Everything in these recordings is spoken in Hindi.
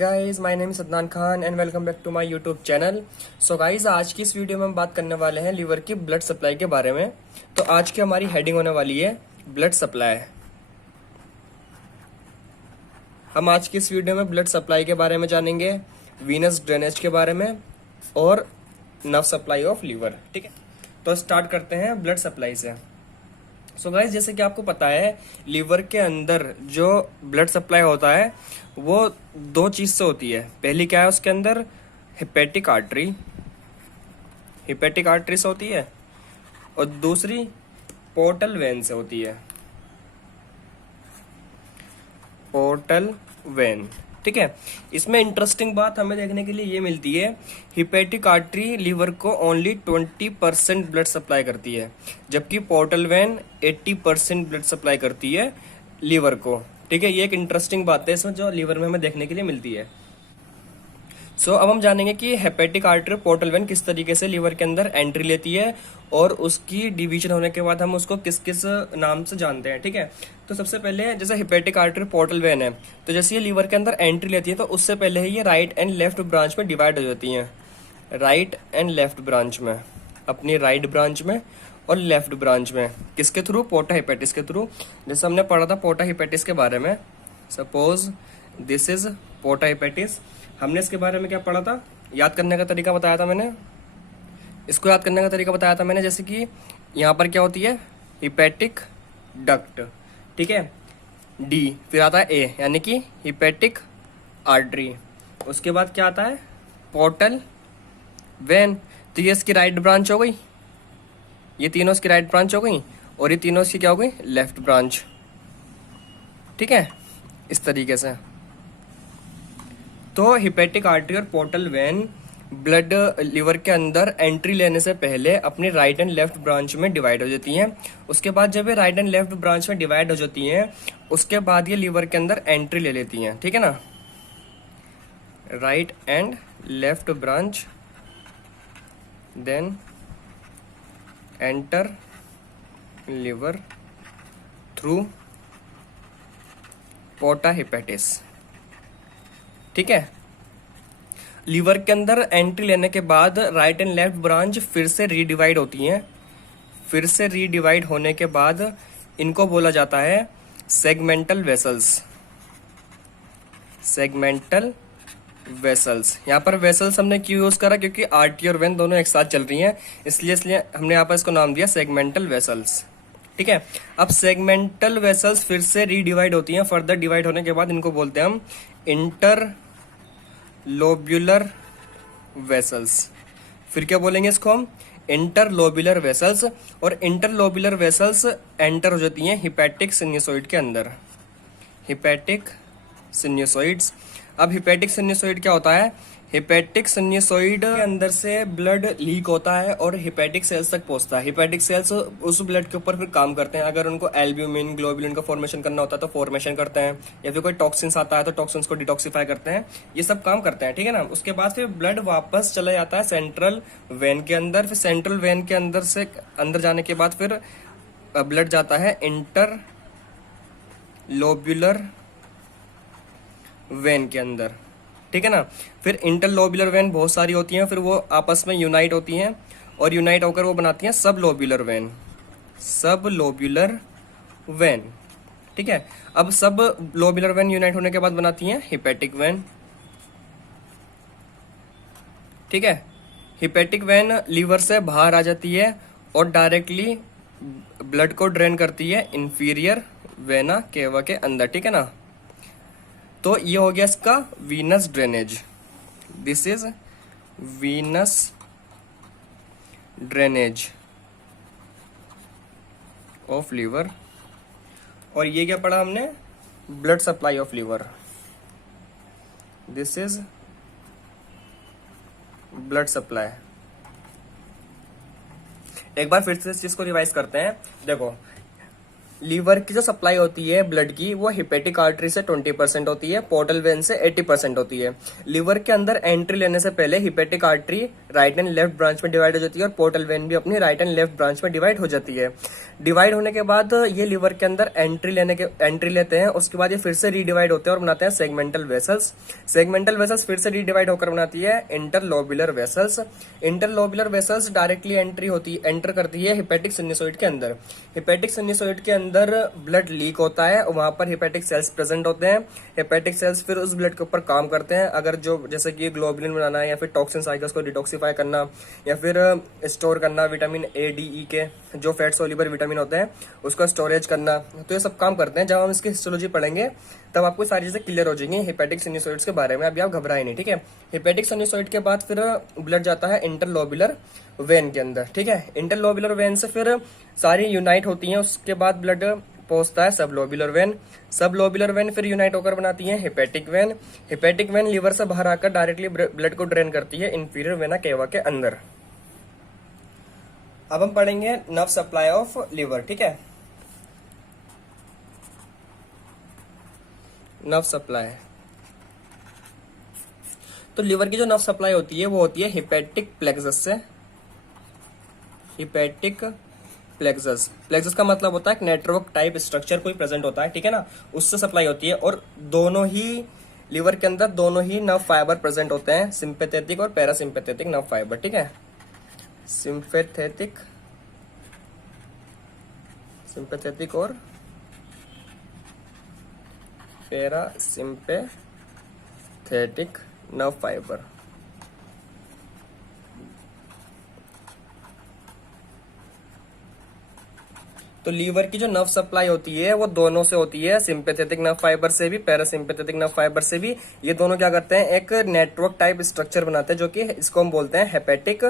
Guys, my name is Adnan Khan and welcome back to my YouTube channel. So guys, आज की इस वीडियो में हम बात करने वाले हैं लीवर की ब्लड सप्लाई के बारे में। तो आज की हमारी हेडिंग होने वाली है ब्लड सप्लाई। हम आज की इस वीडियो में ब्लड सप्लाई के बारे में जानेंगे, वीनस ड्रेनेज के बारे में और नर्व सप्लाई ऑफ लीवर। ठीक है, तो स्टार्ट करते हैं ब्लड सप्लाई से। सो गाइस, जैसे कि आपको पता है, लीवर के अंदर जो ब्लड सप्लाई होता है वो दो चीज से होती है। पहली क्या है, उसके अंदर हिपेटिक आर्टरी से होती है और दूसरी पोर्टल वेन से होती है। पोर्टल वेन, ठीक है। इसमें इंटरेस्टिंग बात हमें देखने के लिए ये मिलती है, हिपेटिक आर्टरी लीवर को ओनली 20% ब्लड सप्लाई करती है, जबकि पोर्टल वेन 80% ब्लड सप्लाई करती है लीवर को। ठीक है, ये एक इंटरेस्टिंग बात है इसमें जो लीवर में हमें देखने के लिए मिलती है। सो अब हम जानेंगे कि हेपेटिक आर्टरी पोर्टल वेन किस तरीके से लीवर के अंदर एंट्री लेती है और उसकी डिवीजन होने के बाद हम उसको किस किस नाम से जानते हैं। ठीक है, तो सबसे पहले जैसे हेपेटिक आर्टरी पोर्टल वेन है, तो जैसे ये लीवर के अंदर एंट्री लेती है तो उससे पहले ही ये राइट एंड लेफ्ट ब्रांच में डिवाइड हो जाती हैं। राइट एंड लेफ्ट ब्रांच में, अपनी राइट ब्रांच में और लेफ्ट ब्रांच में। किसके थ्रू? पोर्टा हिपेटिस के थ्रू। जैसे हमने पढ़ा था पोर्टा हिपेटिस के बारे में, सपोज दिस इज पोर्टा हिपेटिस। हमने इसके बारे में क्या पढ़ा था, याद करने का तरीका बताया था मैंने। इसको याद करने का तरीका बताया था मैंने, जैसे कि यहाँ पर क्या होती है, हिपेटिक डक्ट। ठीक है, डी, फिर आता है ए यानी कि हिपेटिक आर्टरी। उसके बाद क्या आता है, पोर्टल वेन। तो ये इसकी राइट ब्रांच हो गई, ये तीनों इसकी राइट ब्रांच हो गई और ये तीनों इसकी क्या हो गई, लेफ्ट ब्रांच। ठीक है, इस तरीके से। तो हिपेटिक आर्टरी और पोर्टल वेन ब्लड लीवर के अंदर एंट्री लेने से पहले अपनी राइट एंड लेफ्ट ब्रांच में डिवाइड हो जाती हैं। उसके बाद जब ये राइट एंड लेफ्ट ब्रांच में डिवाइड हो जाती हैं, उसके बाद ये लीवर के अंदर एंट्री ले लेती हैं। ठीक है ना, right and left branch, then enter liver through porta hepatis. ठीक है, लीवर के अंदर एंट्री लेने के बाद राइट एंड लेफ्ट ब्रांच फिर से रीडिवाइड होती हैं। फिर से रीडिवाइड होने के बाद इनको बोला जाता है सेगमेंटल वेसल्स। सेगमेंटल वेसल्स, यहाँ पर वेसल्स हमने क्यों यूज करा, क्योंकि आर्टरी और वेन दोनों एक साथ चल रही हैं, इसलिए हमने यहाँ पर इसको नाम दिया सेगमेंटल वेसल्स। ठीक है, अब सेगमेंटल वेसल्स फिर से रीडिवाइड होती हैं। फर्दर डिवाइड होने के बाद इनको बोलते हैं हम इंटर लोब्यूलर वेसल्स। फिर क्या बोलेंगे इसको हम, इंटरलोब्यूलर वेसल्स। और इंटरलोब्यूलर वेसल्स एंटर हो जाती हैं हिपेटिक सिन्यूसोइड के अंदर। हिपेटिक सिन्यूसोइड्स। अब हिपेटिक सिन्यूसोइड क्या होता है, हिपेटिक सिन्यूसोइड के अंदर से ब्लड लीक होता है और हिपेटिक सेल्स तक पहुंचता है। हिपेटिक सेल्स उस ब्लड के ऊपर फिर काम करते हैं। अगर उनको एल्ब्यूमिन ग्लोबुलिन का फॉर्मेशन करना होता है तो फॉर्मेशन करते हैं, या फिर कोई टॉक्सिन्स आता है तो टॉक्सिन्स को डिटॉक्सिफाई करते हैं। ये सब काम करते हैं। ठीक है ना, उसके बाद फिर ब्लड वापस चला जाता है सेंट्रल वेन के अंदर। फिर सेंट्रल वेन के अंदर से अंदर जाने के बाद फिर ब्लड जाता है इंटर लोब्यूलर वेन के अंदर। ठीक है ना, फिर इंटरलोब्यूलर वेन बहुत सारी होती हैं, फिर वो आपस में यूनाइट होती हैं और यूनाइट होकर वो बनाती हैं सब लोब्यूलर वेन। सब लोब्यूलर वेन। ठीक है, अब सब लोब्यूलर वेन यूनाइट होने के बाद बनाती हैं हिपेटिक वेन। ठीक है, हिपेटिक वेन लीवर से बाहर आ जाती है और डायरेक्टली ब्लड को ड्रेन करती है इंफीरियर वेना केवा के अंदर। ठीक है ना, तो ये हो गया इसका venous drainage. This is venous drainage of liver. और ये क्या पढ़ा हमने, blood supply of liver. This is blood supply. एक बार फिर से इस चीज को रिवाइज करते हैं। देखो, लीवर की जो सप्लाई होती है ब्लड की वो हिपेटिक आर्टरी से 20% होती है, पोर्टल वेन से 80% होती है। लीवर के अंदर एंट्री लेने से पहले hepatic artery right and left branch में डिवाइड हो जाती है और पोर्टल वेन भी अपनी राइट एंड लेफ्ट ब्रांच में डिवाइड हो जाती है। डिवाइड होने के बाद ये लीवर के अंदर एंट्री लेते हैं, उसके बाद ये फिर से रीडिवाइड होते हैं और बनाते हैं सेगमेंटल वेसल्स। सेगमेंटल वेसल्स फिर से रीडिवाइड होकर बनाती है इंटरलोब्युलर वेसल्स। इंटरलोब्युलर वेसल्स डायरेक्टली एंटर करती है हिपेटिक सिनुसॉइड के अंदर। हिपेटिक सिनुसॉइड के अंदर ब्लड लीक होता है, वहां पर हिपेटिक सेल्स प्रेजेंट होते हैं। हिपेटिक सेल्स फिर उस ब्लड के ऊपर काम करते हैं, अगर जो जैसे कि ग्लोबुलिन बनाना है या फिर टॉक्सिन साइकिल्स को डिटॉक्सिफाई करना या फिर स्टोर करना विटामिन ए डी ई के जो फैट सोल्यूबल विटामिन होते हैं उसका स्टोरेज करना, तो ये सब काम करते हैं। जब हम इसकी हिस्टोलॉजी पढ़ेंगे तब आपको सारी चीजें क्लियर हो जाएंगी हिपेटिक सिनुसॉइड्स के बारे में। अभी आप घबराए नहीं, ठीक है। हिपेटिक सिनुसॉइड के बाद फिर ब्लड जाता है इंटरलोब्युलर वेन के अंदर, ठीक है। इंटरलोब्युलर वेन से फिर सारी यूनाइट होती हैं, उसके बाद ब्लड पहुंचता है सबलोब्युलर वेन। सबलोब्युलर वेन फिर यूनाइट होकर बनाती है hepatic vein. Hepatic vein liver से बाहर आकर डायरेक्टली ब्लड को ड्रेन करती है इंफीरियर वेना केवा के अंदर। अब हम पढ़ेंगे नर्व सप्लाई ऑफ लीवर, ठीक है। नर्व सप्लाई, तो लीवर की जो नर्व सप्लाई होती है वो होती है हिपेटिक प्लेक्सस से। हिपेटिक प्लेक्सस, प्लेक्सस का मतलब होता है एक नेटवर्क टाइप स्ट्रक्चर कोई प्रेजेंट होता है, ठीक है ना, उससे सप्लाई होती है। और दोनों ही लीवर के अंदर दोनों ही नर्व फाइबर प्रेजेंट होते हैं, सिंपैथेटिक और पैरासिम्पैथेटिक नर्व फाइबर, ठीक है। सिंपैथेटिक और पैरासिम्पैथेटिक नर्व फाइबर। तो लीवर की जो नर्व सप्लाई होती है वो दोनों से होती है, सिंपैथेटिक नर्व फाइबर से भी, पैरासिम्पैथेटिक नर्व फाइबर से भी। ये दोनों क्या करते हैं, एक नेटवर्क टाइप स्ट्रक्चर बनाते हैं, जो कि इसको हम बोलते हैं hepatic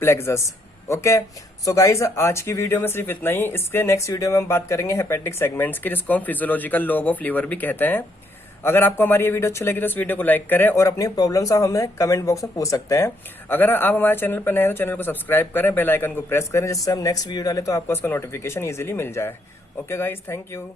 plexus. Okay, so guys आज की वीडियो में सिर्फ इतना ही। इसके नेक्स्ट वीडियो में हम बात करेंगे हेपेटिक सेगमेंट्स की, जिसको हम फिजियोलॉजिकल लोब ऑफ लीवर भी कहते हैं। अगर आपको हमारी ये वीडियो अच्छी लगी तो इस वीडियो को लाइक करें और अपनी प्रॉब्लम्स आप हमें कमेंट बॉक्स में पूछ सकते हैं। अगर आप हमारे चैनल पर नए हैं तो चैनल को सब्सक्राइब करें, बेल आइकन को प्रेस करें, जिससे हम नेक्स्ट वीडियो डालें तो आपको उसका नोटिफिकेशन इजीली मिल जाए। Okay guys, thank you.